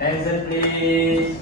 Attention please.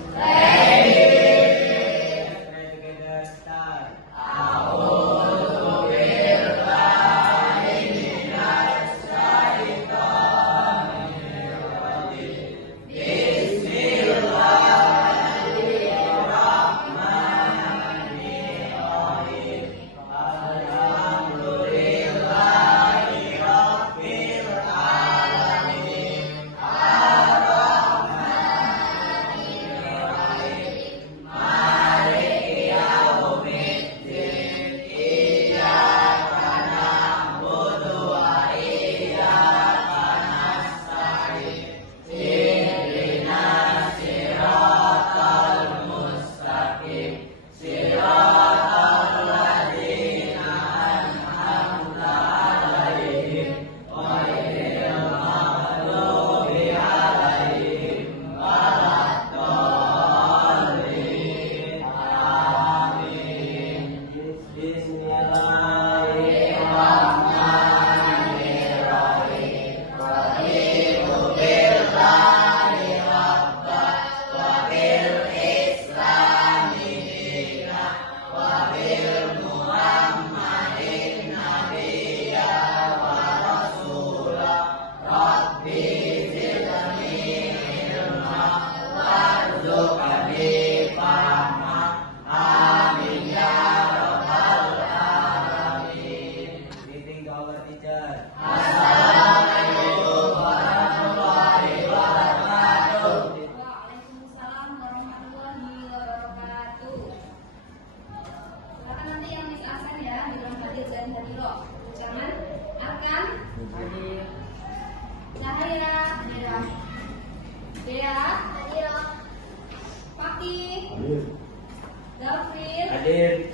Hadir.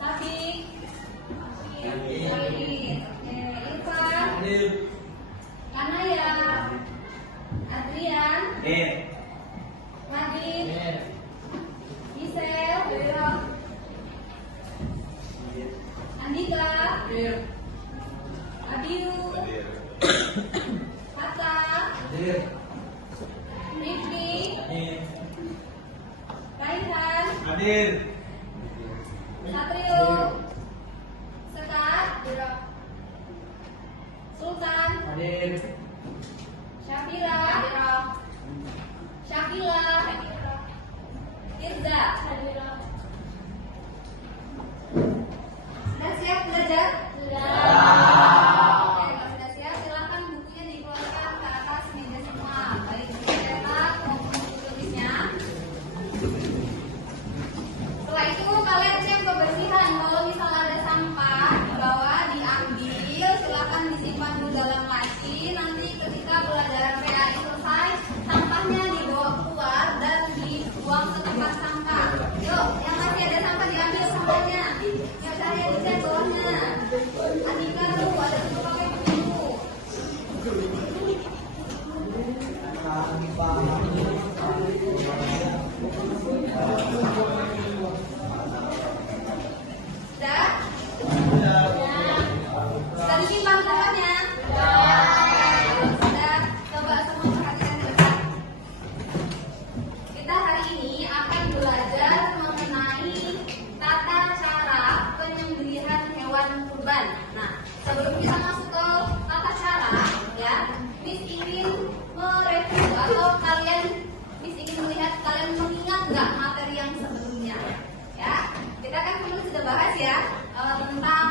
Sabik. Hadir. Irfan. Hadir. Kanaya. Adrian. Hadir. Nadine. Hadir. Gisel. Andika. Hadir. Abiu. Hatta. Hadir. Rifki. Hadir. Raihan. Hadir. Satrio. Sekar. Sultan. Hadir. Syafira. Syakila. Irza. Sudah siap belajar? Sudah. Oke, kalau sudah siap silakan bukunya dikeluarkan ke atas meja semua, baik buku cetak maupun buku tulisnya. Setelah itu kalian cek kebersihan. Kalau misalnya ada sampah di bawah diambil, silakan disimpan dulu dalam laci. Nanti ketika pelajaran PAI selesai, sampahnya dibawa keluar dan dibuang ke tempat sampah. Yuk, yang masih ada sampah diambil sampahnya. Yang saya dicek bawahnya. Andika tuh ada tuh pakai buku. Sudah? Sudah disimpan sampahnya? Sudah. Coba semua perhatikan ke depan. Kita hari ini akan belajar mengenai tata cara penyembelihan hewan kurban. Nah, sebelum kita masuk ke tata cara, ya, Miss ingin mereview atau Miss ingin melihat kalian mengingat nggak materi yang sebelumnya? Ya, kita kan kemarin sudah bahas ya tentang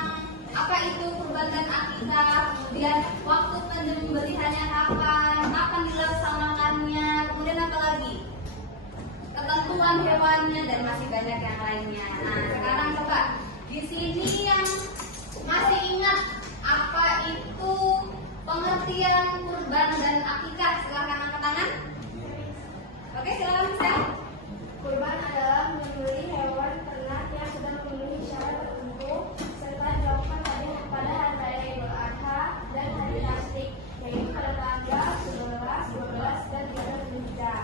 apa itu kurban dan akikah, kemudian waktu penyembelihannya kapan dilaksanakannya, kemudian apa lagi? Ketentuan hewannya dan masih banyak yang lainnya. Nah, sekarang coba di sini yang masih ingat apa itu pengertian kurban dan akikah, silakan angkat tangan. Oke, silakan Mister. Kurban adalah menyembelih hewan ternak yang sudah memenuhi syarat tertentu serta dilakukan pada hari raya Idul Adha dan hari Tasrik, yaitu pada tanggal 11, 12, dan 13 Zulhijjah.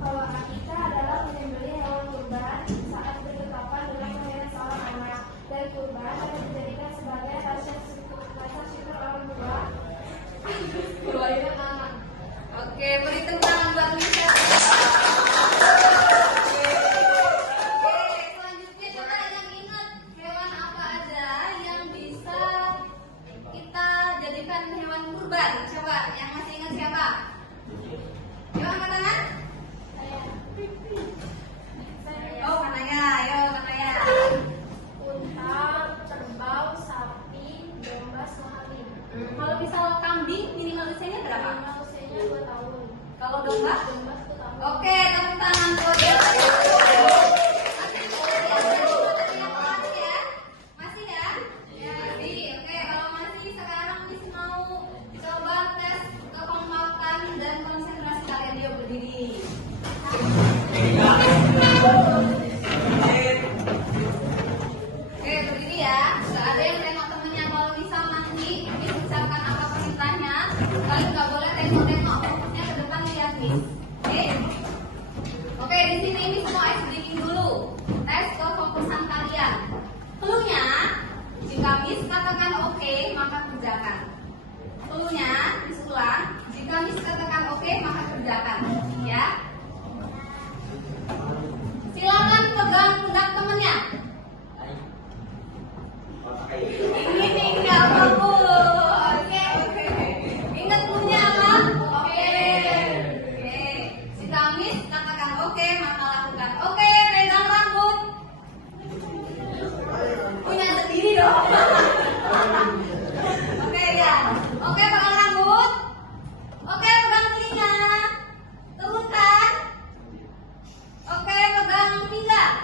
Kalau akikah adalah menyembelih hewan kurban saat bertetapan dalam kelahiran seorang anak, dan kurban akan dijadikan sebagai rasa syukur orang tua Oke, beri tepuk tangan buat Mister. kurban. Coba yang masih ingat siapa? Yuk angkat tangan. Oh, Kanaya, ayo Kanaya. Unta, kerbau, sapi, domba, sapi. Kalau misal kambing minimal usianya berapa? Minimal usianya 2 tahun. Kalau domba? Domba 1 tahun. Oke, tepuk tangan buat dia. Masih ya? Masih ya? Ya, masih. Oke, kalau masih sekarang Miss mau coba tes kekompakan dan konsentrasi kalian. Dia berdiri. Oke, berdiri ya. Gak ada yang tengok temennya. Kalau misal nanti Miss ucapkan apa perintahnya, kalian gak boleh tengok-tengok. Fokusnya ke depan lihat Miss. Oke. Oke, di sini Miss mau ice breaking dulu. Tes kefokusan kalian. Cluenya, jika Miss katakan oke, maka kerjakan. Cluenya, Miss ulang. Jika Miss katakan oke, maka kerjakan. Ya. Silakan pegang pundak temennya. Ini nggak mau. Oke. Ingat cluenya apa? Oke. Jika Miss katakan oke, maka lakukan. Oke, pegang rambut. Punya sendiri dong. Oke ya. Oke, pegang rambut. Oke, pegang telinga. Turunkan. Oke, pegang pinggang.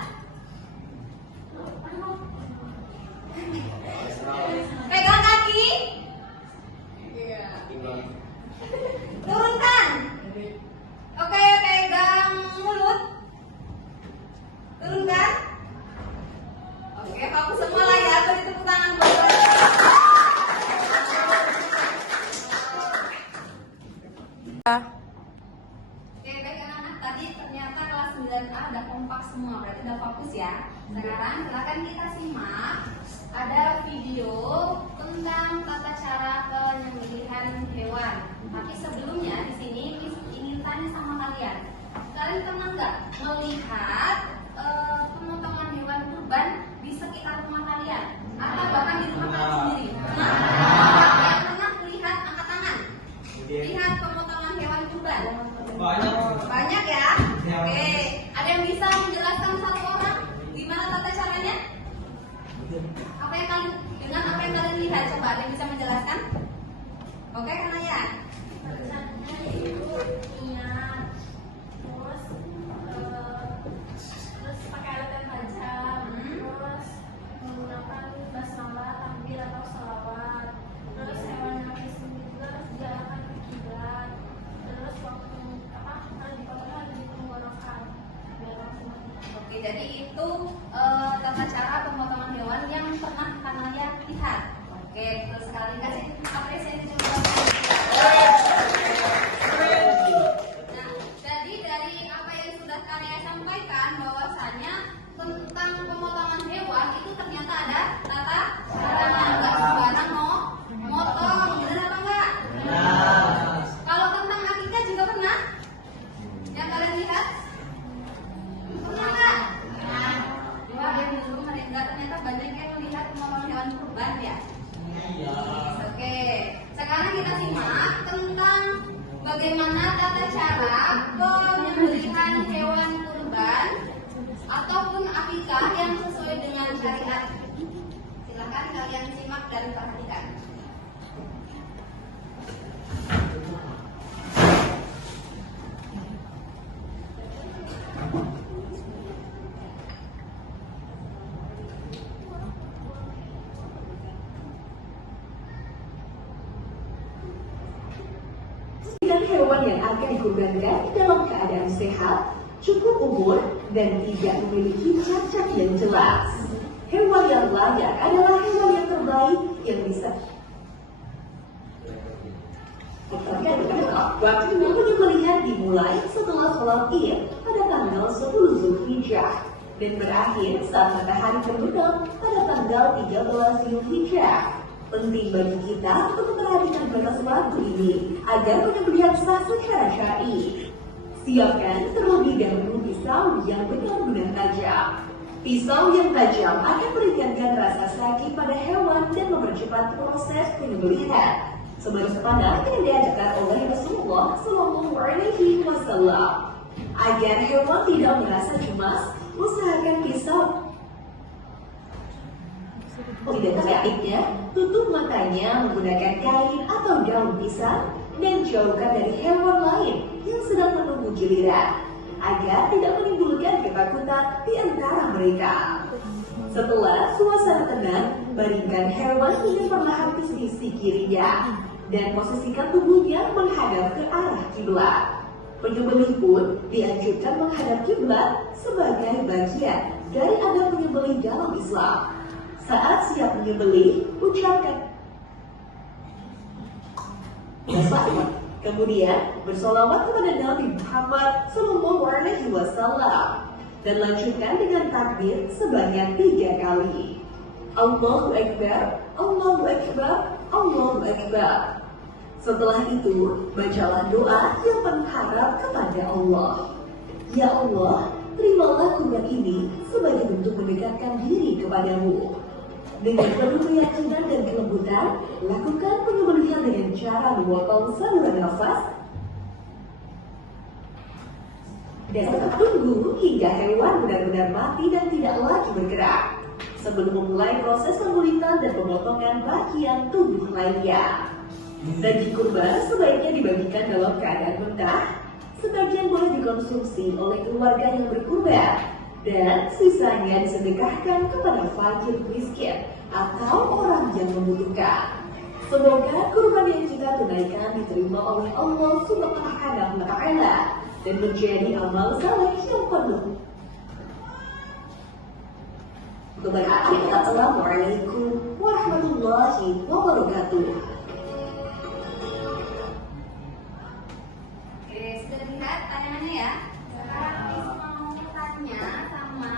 Pegang kaki. Turunkan. Oke, pegang mulut. Turunkan. Oke, fokus semua lah ya. Beri tepuk tangan buat Oke, baik anak-anak, tadi ternyata kelas 9A udah kompak semua, berarti udah fokus ya. Sekarang silakan kita simak ada video tentang tata cara penyembelihan hewan. Tapi sebelumnya di sini Miss ingin tanya sama kalian. Kalian pernah nggak melihat pemotongan hewan kurban di sekitar rumah kalian? Atau bahkan di rumah kalian sendiri? Yang pernah melihat angkat tangan? Lihat pemotongan hewan kurban. Banyak ya? Oke. Ada yang bisa menjelaskan satu orang gimana tata caranya? Apa yang kalian dengan apa yang kalian lihat? Coba ada yang bisa menjelaskan? Oke, Kanaya. Terus pakai alat yang tajam, terus menggunakan basmalah, takbir atau sholawat. Terus hewan yang disembelih juga harus dijalankan ke kiblat. Terus waktu kalau dipotongnya harus di tenggorokan biar langsung mati. Oke, jadi itu tata cara pemotongan hewan yang pernah Kanaya lihat. Oke, betul sekali. Kasih apresiasi dulu. Nah, jadi dari apa yang sudah Kanaya sampaikan bahwasanya tentang pemotongan hewan itu ternyata ada tata caranya, nggak sembarang mau motong, benar apa enggak? Kalau tentang akikah juga pernah? Yang kalian lihat? Pernah nggak? Coba yang dulu mereka ternyata banyak yang melihat pemotongan hewan kurban ya. Oke, sekarang kita simak tentang bagaimana tata cara penyembelihan hewan kurban ataupun akikah yang sesuai dengan syariat. Silakan kalian simak dan perhatikan. Hewan yang akan dikurbankan dalam keadaan sehat, cukup umur, dan tidak memiliki cacat yang jelas. Hewan yang layak adalah hewan yang terbaik yang bisa waktu penyembelihan dimulai setelah sholat Id pada tanggal 10 Zulhijjah dan berakhir saat matahari terbenam pada tanggal 13 Zulhijjah. Penting bagi kita untuk memperhatikan batas waktu ini agar penyembelihan sah secara syar'i. Siapkan terlebih dahulu pisau yang benar-benar tajam. Pisau yang tajam akan meringankan rasa sakit pada hewan dan mempercepat proses penyembelihan. sebagaimana yang diajarkan oleh Rasulullah Shallallahu Alaihi Wasallam. Agar hewan tidak merasa cemas, usahakan pisau tidak terbaiknya, tutup matanya menggunakan kain atau daun pisang dan jauhkan dari hewan lain yang sedang menunggu giliran agar tidak menimbulkan ketakutan di antara mereka. Setelah suasana tenang, baringkan hewan dengan perlahan ke sisi kirinya dan posisikan tubuhnya menghadap ke arah kiblat. Penyembelih pun dianjurkan menghadap kiblat sebagai bagian dari adab penyembelih dalam Islam. Saat siap menyembelih, ucapkan kemudian bersolawat kepada Nabi Muhammad Sallallahu Alaihi Wasallam dan lanjutkan dengan takbir sebanyak 3 kali. Allahu Akbar, Allahu Akbar, Allahu Akbar. Setelah itu, bacalah doa yang mengharap kepada Allah. Ya Allah, terimalah kurban ini sebagai bentuk mendekatkan diri kepadamu. Dengan penuh keyakinan dan kelembutan, lakukan penyembelihan dengan cara memotong saluran nafas dan tetap tunggu hingga hewan benar-benar mati dan tidak lagi bergerak sebelum memulai proses pengulitan dan pemotongan bagian tubuh lainnya. Daging kurban sebaiknya dibagikan dalam keadaan mentah, sebagian boleh dikonsumsi oleh keluarga yang berkurban, dan sisanya disedekahkan kepada fakir miskin atau orang yang membutuhkan. Semoga kurban yang kita tunaikan diterima oleh Allah Subhanahu wa Ta'ala dan menjadi amal saleh yang penuh. Assalamualaikum warahmatullahi wabarakatuh. Oke, sudah lihat tayangannya ya. Sekarang Miss mau tanya sama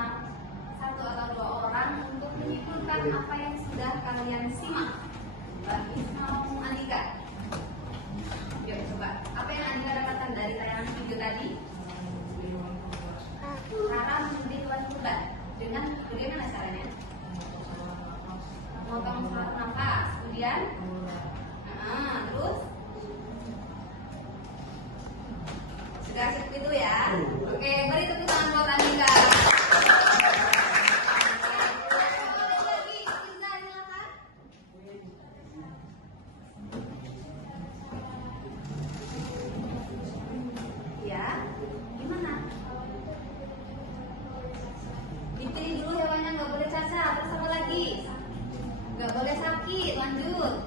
1 atau 2 orang untuk menyimpulkan apa yang sudah kalian simak. Mbak Miss mau Andika. Yuk coba, apa yang Andika dapatkan dari tayangan video tadi? Cara menyembelih hewan kurban dengan bagaimana caranya? Memotong saluran nafas, kemudian, terus sudah cukup itu ya. Oke, beri tepuk tangan buat Andika. Lagi, Iza, silakan. Ya, gimana? Dipilih dulu hewannya, nggak boleh cacat. Terus apa lagi? Nggak boleh sakit. Lanjut.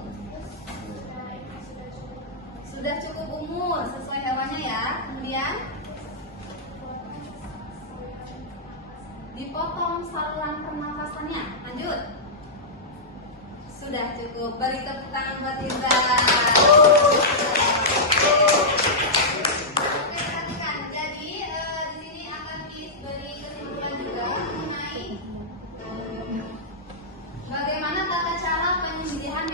Sudah cukup umur sesuai hewannya ya. Kemudian dipotong saluran pernafasannya. Lanjut. Sudah cukup. Beri tepuk tangan buat Indra. Oke, perhatikan. Jadi di sini akan diberi kesimpulan juga mengenai bagaimana tata cara penyembelihan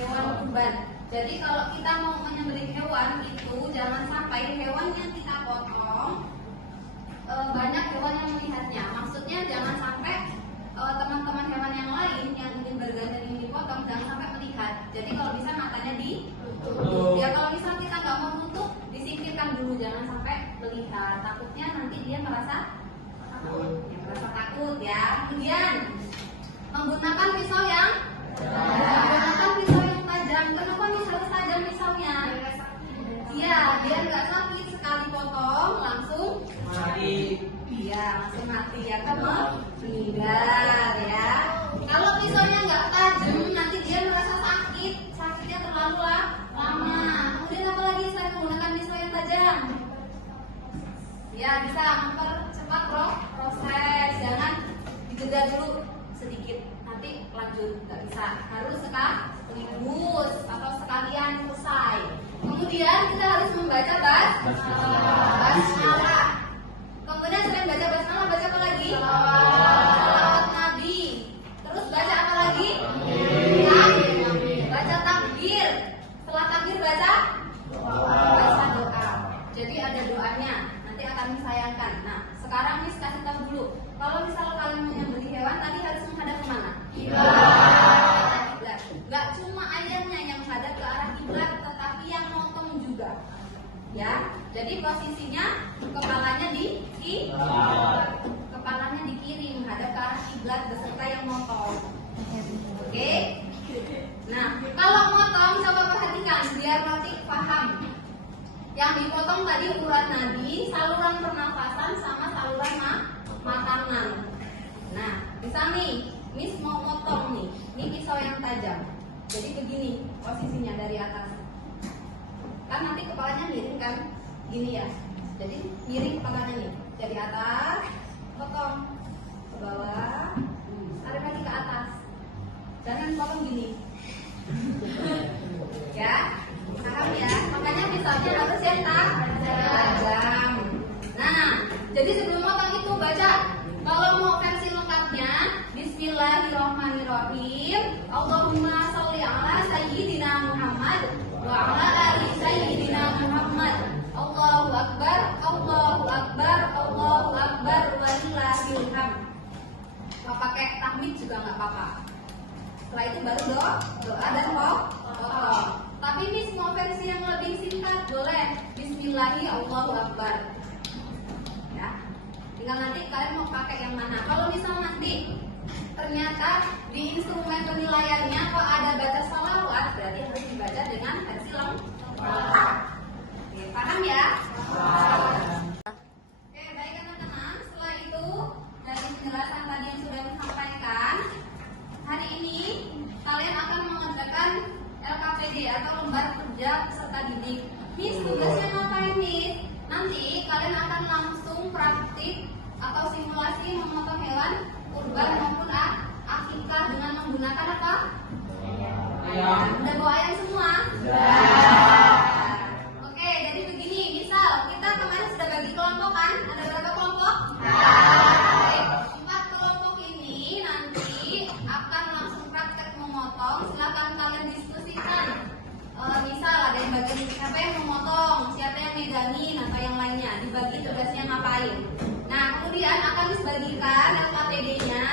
hewan kurban. Jadi kalau kita mau menyembelih hewan itu jangan sampai hewan yang kita potong banyak hewan yang melihatnya. Maksudnya jangan sampai teman-teman hewan yang lain yang ingin bergantian ingin dipotong jangan sampai melihat. Jadi kalau bisa matanya ditutup. Ya kalau misal kita nggak mau tutup, disingkirkan dulu, jangan sampai melihat. Takutnya nanti dia merasa takut ya. Kemudian menggunakan pisau yang tajam. Kenapa harus tajam pisaunya? Iya, biar nggak sakit, sekali potong langsung mati. Iya, langsung mati ya kan, meninggal ya. Kalau pisaunya nggak tajam, nanti dia merasa sakit, sakitnya terlalu lama. Kemudian apa lagi selain menggunakan pisau yang tajam? Ya, bisa mempercepat proses. Jangan dijeda dulu sedikit, nanti lanjut, nggak bisa. Harus sekaligus atau sekalian selesai. Kemudian kita harus membaca basmalah. Kemudian selain baca basmalah, baca apa lagi? Salawat Nabi. Terus baca apa lagi? Baca takbir. Setelah takbir baca doa. Jadi ada doanya. Nanti akan disayangkan. Nah, sekarang Miss kasih tahu dulu. Kalau misalnya kalian menyembelih hewan, tadi harus menghadap kemana? Kiblat. Nggak cuma ayamnya yang menghadap ke arah kiblat. ya. Jadi posisinya kepalanya kepalanya di kiri menghadap ke arah kiblat beserta yang motong. Oke. Nah, kalau motong coba perhatikan biar nanti paham. Yang dipotong tadi ukuran nadi, saluran pernafasan sama saluran makanan. Nah, misal nih, Miss mau motong nih, ini pisau yang tajam. Jadi begini posisinya dari atas. Kan nanti kepalanya miring kan, gini ya. Jadi miring kepalanya nih, dari atas, potong ke bawah, tarik lagi ke atas. Jangan potong gini. Ya, paham ya? Makanya pisaunya harus yang tajam. Nah, jadi sebelum potong itu baca. Kalau mau versi lengkapnya, Bismillahirrahmanirrahim. Allahumma sholli ala sayyidina Muhammad wa ala ali sayyidina Muhammad. Allahu akbar, Allahu akbar, Allahu akbar, walillahil hamd. Mau pakai tahmid juga nggak apa-apa. Setelah itu baru doa dan potong. Tapi Miss mau versi yang lebih singkat boleh. Bismillahi Allahu akbar. Ya. Tinggal nanti kalian mau pakai yang mana. Kalau misal nanti ternyata di instrumen penilaiannya kok ada baca salawat, berarti harus dibaca dengan versi lengkap. Oke, paham ya? Oke, baik teman-teman. Setelah itu dari penjelasan tadi yang sudah disampaikan, hari ini kalian akan mengerjakan LKPD atau lembar kerja peserta didik. Miss, tugasnya ngapain Miss? Nanti kalian akan langsung praktik atau simulasi memotong hewan kurban maupun akikah dengan menggunakan apa? Udah bawa ayam semua? Oke, jadi begini, misal kita kemarin sudah bagi kelompok kan? Ada berapa kelompok? 4 kelompok ini nanti akan langsung praktek memotong. Silakan kalian diskusikan. Misal ada yang bagian siapa yang memotong, siapa yang megangin atau yang lainnya, dibagi tugasnya ngapain. Nah, kemudian akan dibagikan LKPD-nya.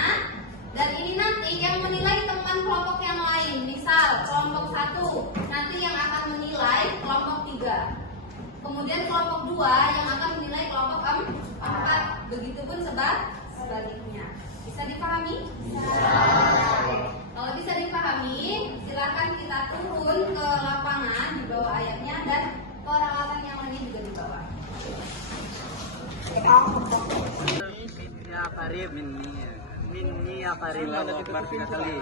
Dan ini nanti yang menilai teman kelompok yang lain. Misal kelompok 1 nanti yang akan menilai kelompok 3. Kemudian kelompok 2 yang akan menilai kelompok 4. Begitupun sebaliknya. Bisa dipahami? Bisa. Kalau bisa dipahami, silakan kita turun ke lapangan di bawah ayatnya dan peralatan yang lainnya juga di bawah. Ya Karim, minni ya Karim. Allahu Akbar 3 kali.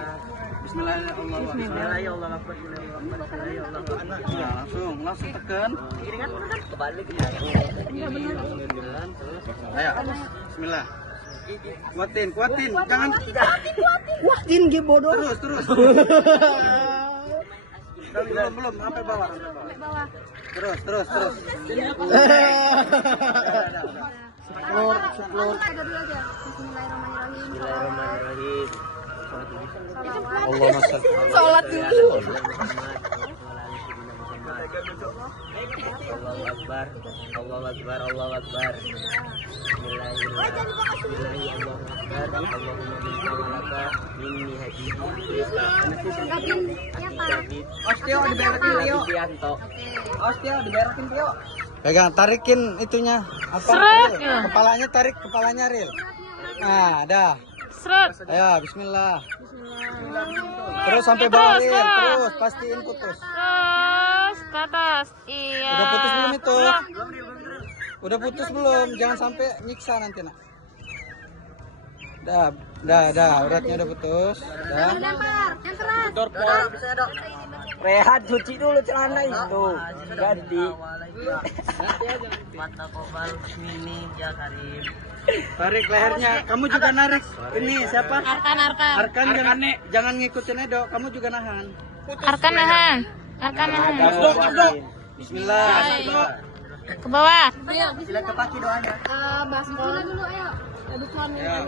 Bismillahirrahmanirrahim. Bismillahirrahmanirrahim. Langsung tekan. Kiri kan kebalik ya. Ayo. Bismillah. Kuatin. Jangan kuatin bodoh. Terus. Belum sampai bawah. Terus. Syukur. Bismillahirrahmanirrahim. Sholat dulu. Allahu Akbar. Pegang, tarikin itunya. Apa? Kepalanya tarik, kepalanya Ril. Nah, dah. Ayo, bismillah. Terus sampai bawah Ril, terus pastiin putus. Terus ke atas. Iya. Udah putus belum itu? Udah putus belum? Jangan sampai nyiksa nanti nak. Dah, uratnya udah putus. Dah. Rehat, cuci dulu celana itu. Ganti. Mata kobal mini ya Karim. Tarik lehernya. Kamu juga narik. Ini siapa? Arkan jangan ngikutin Edo. Kamu juga nahan. Arkan nahan. Bismillah. Ke bawah. Sila ke kaki doanya. Baskom dulu ayo. Ya,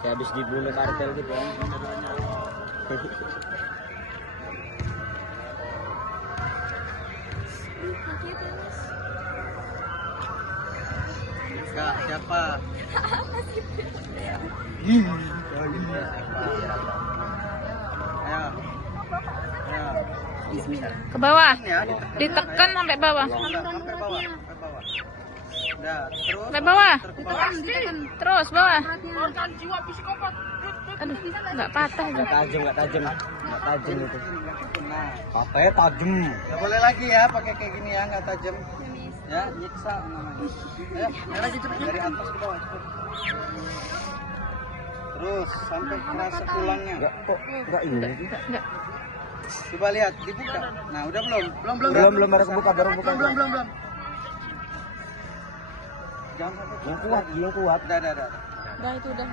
Kayak habis dibunuh kartel gitu ya. Kak, siapa? Ayo. Ke bawah. Ya, ditekan. Ditekan sampai bawah. Sampai bawah, sampai bawah. Nah, terus Sampai bawah. bawah. Terus bawah. Aduh, nggak patah. Nggak tajam, nggak tajam. Nggak tajam itu. Nah, Katanya tajam. nggak boleh lagi ya pakai kayak gini ya, nggak tajam. Ya, nyiksa namanya. Ya, lagi cepet dari atas ke bawah cepet. Terus sampai kerasa tulangnya. Enggak ini. Nggak. Coba lihat, dibuka. Nah, udah belum? Belum baru kebuka, baru buka. Belum. Jangan sampai Yang kuat, yang kuat. Udah. Udah itu udah.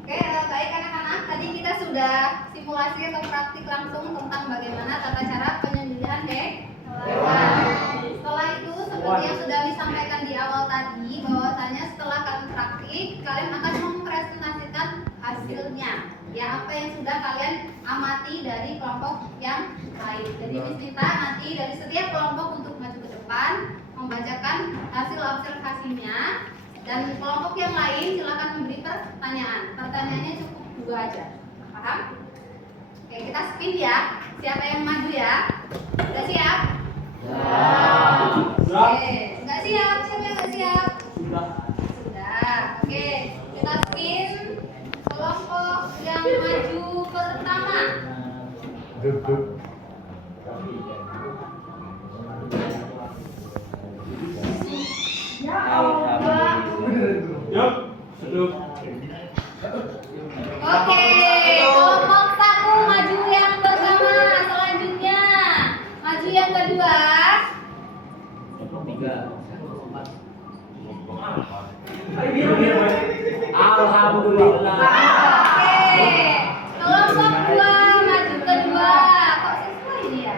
Oke, baik anak-anak. Tadi kita sudah simulasi atau praktik langsung tentang bagaimana tata cara penyembelihan hewan. Setelah itu, seperti yang sudah disampaikan di awal tadi, bahwasanya setelah kalian praktik, kalian akan mempresentasikan hasilnya. Ya, apa yang sudah kalian amati dari kelompok yang lain. Jadi Miss Nita nanti dari setiap kelompok untuk maju ke depan, membacakan hasil observasinya. Dan kelompok yang lain silakan memberi pertanyaan. Pertanyaannya cukup 2 aja. Paham? Oke, kita spin ya. Siapa yang maju ya? Udah siap? Oke, nggak siap? Siapa yang nggak siap? Sudah. Oke, kita spin kelompok yang maju pertama. Oke, kelompok 1 maju yang pertama. Selanjutnya maju yang kedua. Alhamdulillah. Oke, kelompok 2 maju kedua. Kok sesuai ini ya?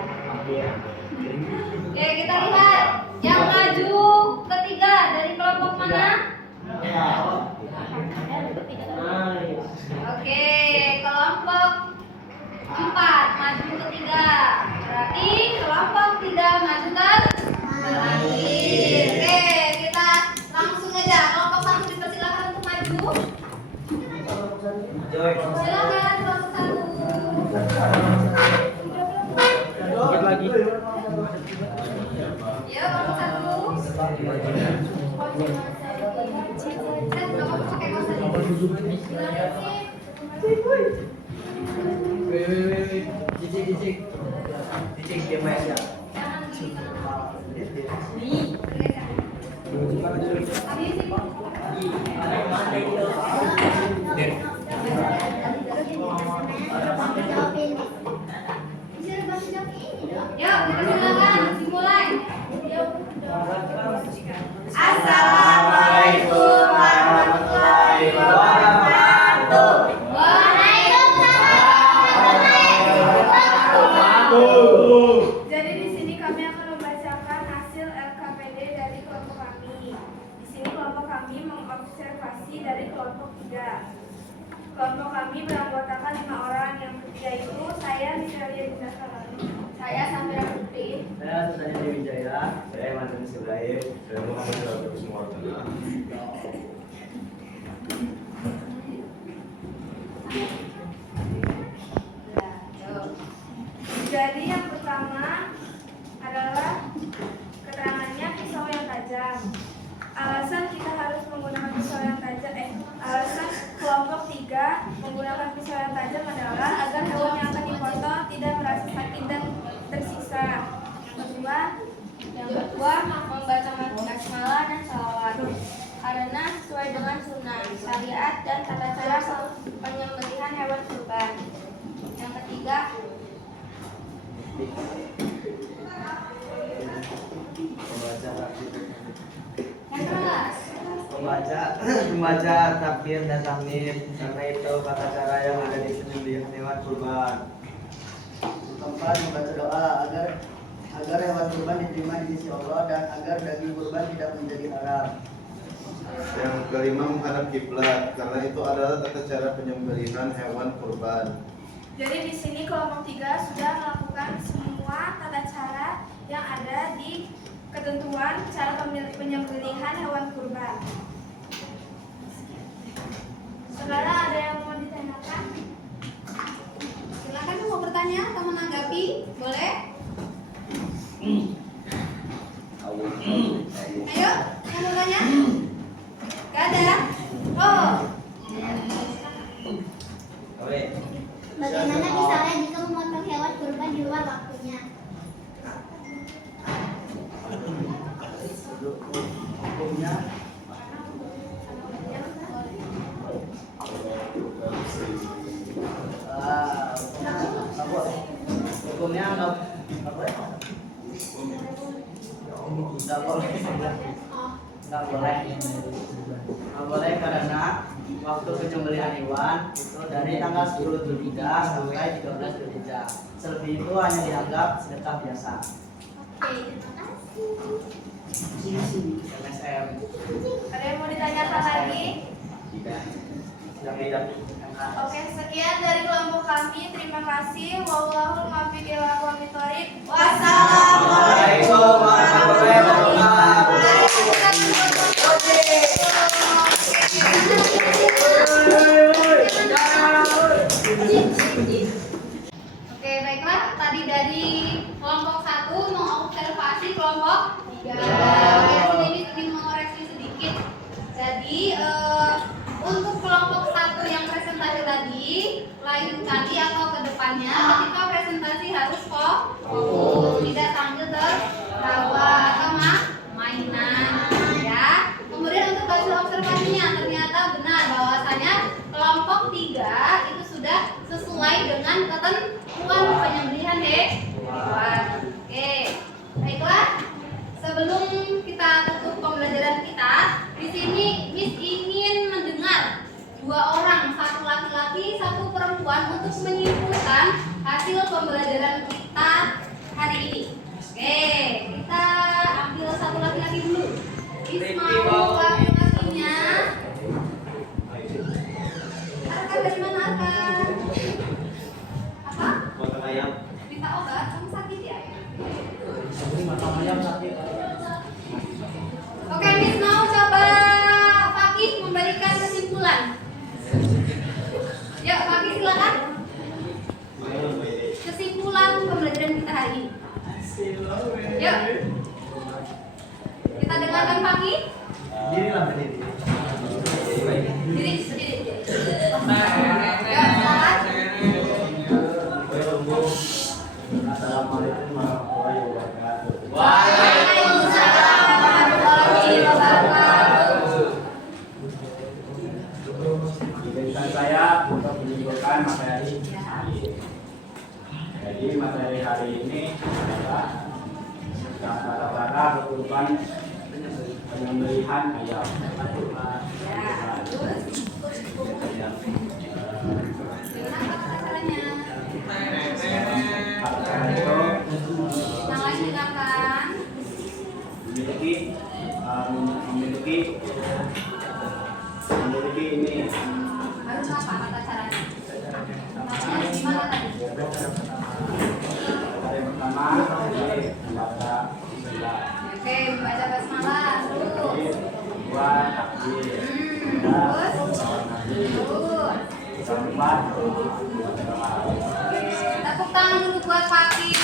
Oke, kita lihat yang maju ketiga dari kelompok mana? Oke, kelompok 4 maju ketiga. Berarti kelompok 3 maju terakhir. Oke, kita langsung aja. Kelompok 1 dipersilakan untuk maju. Silakan kelompok 1. Dikit lagi. Ya, kelompok 1. Cicik dia main ya. Yuk, dipersilakan dimulai. Assalamualaikum warahmatullahi wabarakatuh. Jadi di sini kami akan membacakan hasil LKPD dari kelompok kami. Di sini kelompok kami mengobservasi dari kelompok 3. Kelompok kami beranggotakan 5 orang. Yang ketiga itu saya Misalia Dinasarani. Saya Samira Putri. Saya Susana Dewi Jaya. Saya Mantan Ibrahim. Saya Muhammad Rasul semua. Jadi yang pertama adalah keterangannya pisau yang tajam. Alasan kita harus menggunakan pisau yang tajam, alasan kelompok 3 menggunakan pisau yang tajam adalah agar hewan yang akan dipotong tidak merasa sakit dan tersiksa. Yang kedua membaca basmalah dan salawat karena sesuai dengan sunnah, syariat dan tata cara penyembelihan hewan kurban. Yang ketiga Yang keras. Membaca takbir dan tahmid karena itu kata cara yang ada di penyembelihan hewan kurban. Keempat, membaca doa agar hewan kurban diterima di sisi Allah dan agar daging kurban tidak menjadi haram. Yang kelima, menghadap kiblat karena itu adalah tata cara penyembelihan hewan kurban. Jadi di sini kelompok 3 sudah melakukan semua tata cara yang ada di ketentuan cara penyembelihan hewan kurban. Sekarang ada yang mau ditanyakan? Silakan mau bertanya atau menanggapi? Papi, boleh? Ayo, yang mau tanya? Gak ada? Oh. Bagaimana misalnya jika memotong hewan kurban di luar waktunya? Hukumnya hukumnya nggak boleh karena waktu penyembelihan hewan itu dari tanggal 10 Dzulhijjah sampai 13 Dzulhijjah. Selebih itu hanya dianggap sedekah biasa. Oke, terima kasih. MSM. Ada yang mau ditanyakan lagi? Tidak. Oke, sekian dari kelompok kami. Terima kasih. Wallahul muwaffiq ila aqwamit thoriq. Waalaikumsalam warahmatullahi wabarakatuh. Oke, baiklah. Tadi dari kelompok 1 mengobservasi kelompok 3. Jadi ini ingin mengoreksi sedikit. Jadi untuk kelompok 1 yang presentasi tadi, lain kali atau kedepannya ketika presentasi harus fokus, tidak sambil tertawa atau mainan, ya. Kemudian untuk hasil observasinya ternyata benar bahwasanya kelompok 3 itu sudah sesuai dengan ketentuan penyembelihan hewan. Oke, baiklah. Sebelum kita tutup pembelajaran kita, di sini Miss ingin mendengar 2 orang, 1 laki-laki, 1 perempuan untuk menyimpulkan hasil pembelajaran kita hari ini. Oke, kita ambil 1 laki-laki dulu. Miss mau laki-lakinya. Arkan dari mana Arkan? Apa? Minta obat, kamu sakit ya? Oke, Miss mau coba Fakih memberikan kesimpulan. Yuk, Fakih silakan. Kesimpulan pembelajaran kita hari ini. Yuk. Kita dengarkan Fakih. Dirilah berdiri. Diri sendiri. Yuk, silakan. Assalamualaikum warahmatullahi wabarakatuh. Waalaikumsalam warahmatullahi wabarakatuh. Izinkan saya untuk menyimpulkan materi hari ini. Jadi materi hari ini adalah tata-tata kehidupan penyembelihan ayam. Gimana caranya? Tata-tata itu Yang lain dengarkan. memiliki ini Harus apa tata caranya? Tatanya gimana tadi? yang pertama ini membaca bismillah, Oke, membaca basmalah dulu. kedua takbir, Terus? nabi, Terus. keempat Tepuk tangan dulu buat Fakih.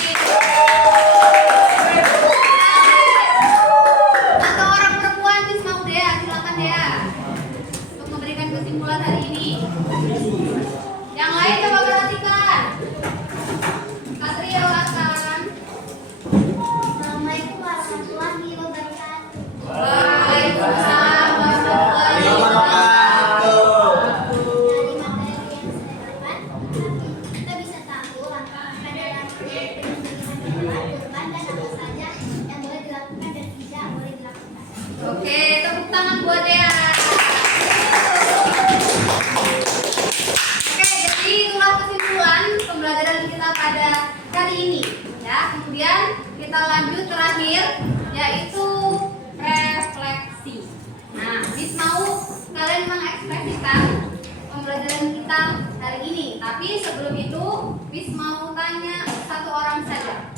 Atau orang perempuan Miss mau Dea, silakan Dea untuk memberikan kesimpulan hari ini. Yang lain coba perhatikan. Katria silakan. Assalamualaikum warahmatullahi wabarakatuh. Waalaikumsalam warahmatullahi wabarakatuh. Dari materi yang saya dapat, kita bisa tahu langkah-langkah dalam penyembelihan hewan kurban dan apa saja yang boleh dilakukan dan tidak boleh dilakukan. Oke, tepuk tangan buat Dea. Oke, jadi itulah kesimpulan pembelajaran kita pada kali ini. Ya, kemudian kita lanjut terakhir, yaitu refleksi. Nah, Miss mau kalian mengekspresikan pembelajaran kita hari ini. Tapi sebelum itu, Miss mau tanya 1 orang saja.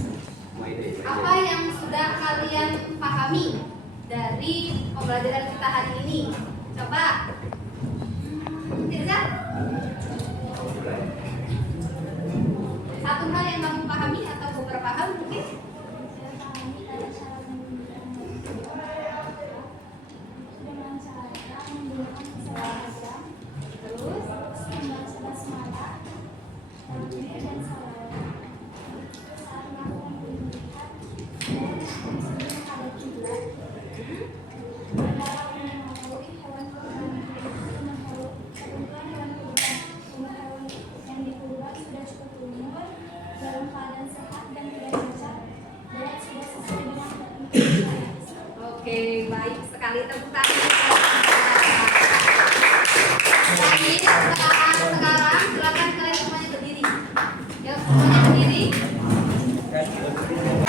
Apa yang sudah kalian pahami dari pembelajaran kita hari ini? Coba. Tirza? 1 satu hal yang kamu pahami atau beberapa hal mungkin? Saya pahami tata cara menggunakan dengan cara menggunakan seragam, terus membaca basmalah, takbir dan salawat. Saat melakukan pendidikan dan sebelum ada kiblat, adalah mengetahui hewan kurban, ketentuan hewan kurban, hewan yang dikurban sudah cukup umur, dalam keadaan sehat dan tidak cacat, dan sudah sesuai dengan ketentuan. Oke, baik sekali, tepuk tangan. Baik, sekarang silakan kalian semuanya berdiri. Yuk, semuanya berdiri.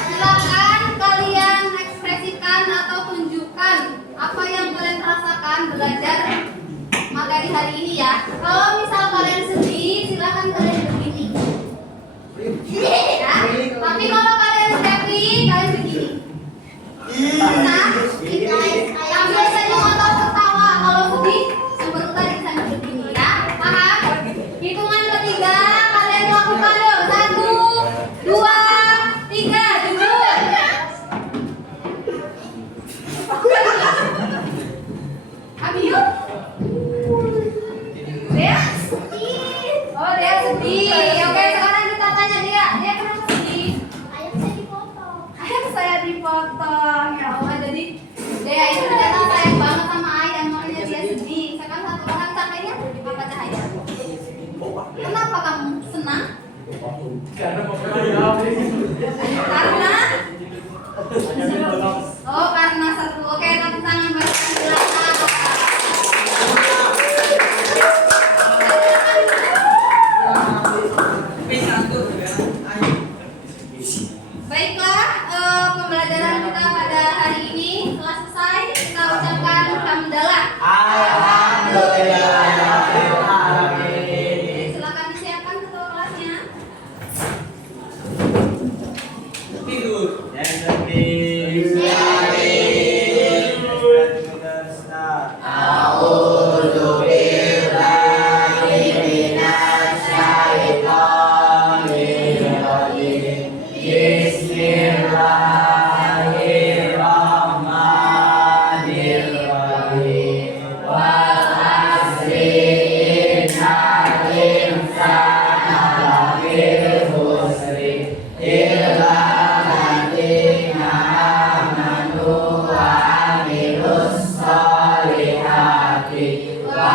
Silakan kalian ekspresikan atau tunjukkan apa yang kalian rasakan belajar materi hari ini ya. Kalau misal kalian sedih, silakan kalian begini. Ya. Tapi kalau kalian happy, kalian begini. Bisa? Sambil senyum atau tertawa. Kalau sedih, seperti tadi sambil begini ya. Paham? Hitungan ketiga, kalian lakukan yuk. 1, 2, 3, jujur. Abi yuk. Dea sedih. Oh, Dea sedih. Oke, sekarang kita tanya Dea. Dea kenapa sedih? Ayam saya dipotong. Ayam saya dipotong. Ya Allah, jadi Dea itu ternyata sayang banget sama ayam. Makanya dia sedih. Sekarang satu orang cahaya apa cahaya? Kenapa kamu senang? Karena oh, karena seru. Oke, tepuk tangan buat silakan. Baiklah, pembelajaran kita pada hari ini telah selesai. Kita ucapkan hamdalah. Silakan disiapkan ketua kelasnya. Yang sedih. Wa